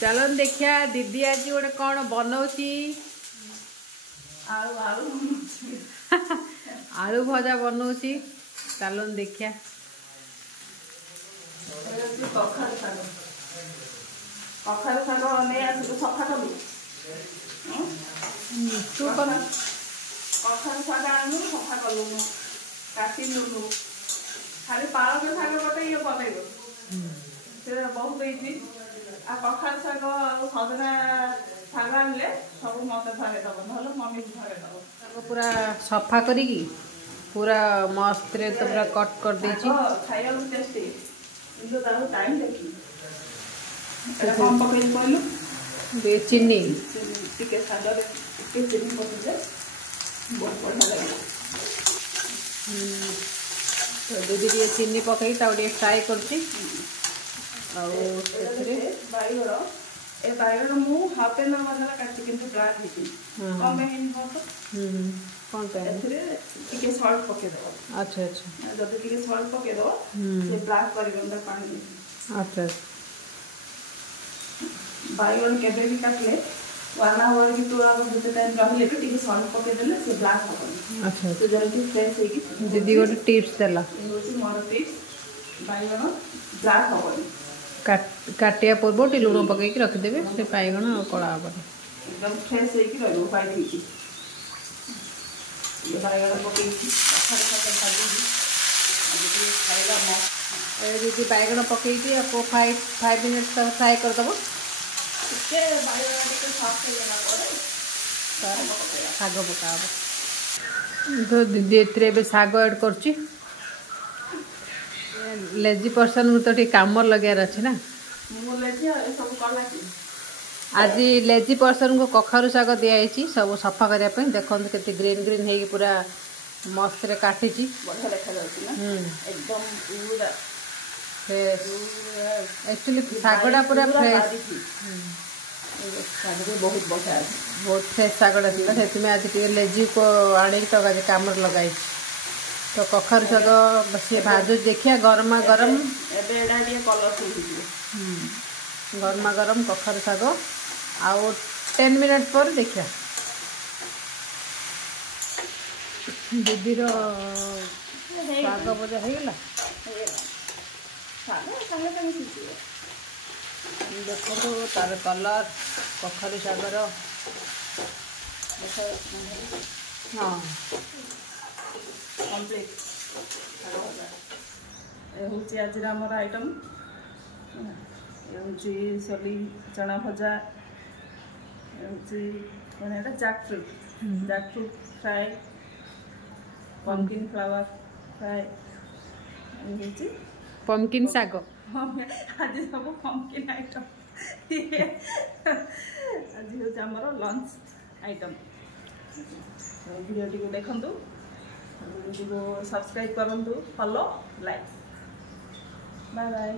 चलो देखिया दीदी आज गोटे कौन बनाऊची आलू भजा बनाऊची चलो देखिया कखारु शाग नहीं आसलु सफा कलु कखारु शाग आनु सफा कलु काटी लुलु खाली पालक शाग गोटे ये बनइब से बहुत इजी आ कखारु शाग सजना शाग आनले सब मत धरे दब नहले मम्मी को धरे दब पूरा सफा करी पूरा मस्त रे तो पूरा कट कर देची खाइया टेस्टी किंतु तारो टाइम देखी कम पकई कहलु चीनी टिके सागर टिके चीनी पकई बहुत बढ़िया लगे तो दीदी ये चीनी पकई ताऊ फ्राई करची बैगण ए बैगण मु हाफ एन आवर काटी किंतु ब्लैक हिटी कम हेन बतो कौन पे टिके सॉल्ट पके दो अच्छा अच्छा जब टिके सॉल्ट पके दो से ब्लैक करगंदा पानी अच्छा बैगण केबे भी काटले 1 आवर की 2 आवर जते टाइम रहले तो टिके सॉल्ट पके देले से ब्लैक हो अच्छा तो जल्दी फ्रेश होगी दीदी गोटे टिप्स देला मोर टिप्स बैगण ब्लैक हो काटिया पूर्व टी लुण पकई रखिदेवे से बैगण कला हे एकदम फ्रेश होगी रहो पाई थी ये बैगण पकई दीदी बैगण पकई आपको 5 मिनट्स तक फ्राई करदेव शाग पका तो दीदी ए शाग एड कर लेजी पर्सन को तो काम लगार अच्छे ना आज लेजी पर्सन को कखारु शाग दिखाई सब सफा करने देखो के ग्रीन ग्रीन है पूरा मस्त रे काटी एक्चुअली शागटा पूरा फ्रेश बहुत बढ़िया बहुत फ्रेश शागटा थी आज लेजी को आने तो आज कम लगाई तो कखारु शाग सी भाजु देखिए गरमा गरम गरमा गरम कखारु शाग आउ 10 मिनट पर देखिए दीदीर शाग भजा हो गला देखो तार कलर कखारु शागर हाँ कंप्लीट हूँ आज आमर आइटम सली चना भजा कौन है jackfruit fry pumpkin flower fry pumpkin शाग आज सब पम्पकिन आइटम आज हूँ आमर लंच आइटम वीडियो टी देखु वीडियो को सब्सक्राइब करूँ फॉलो लाइक बाय बाय।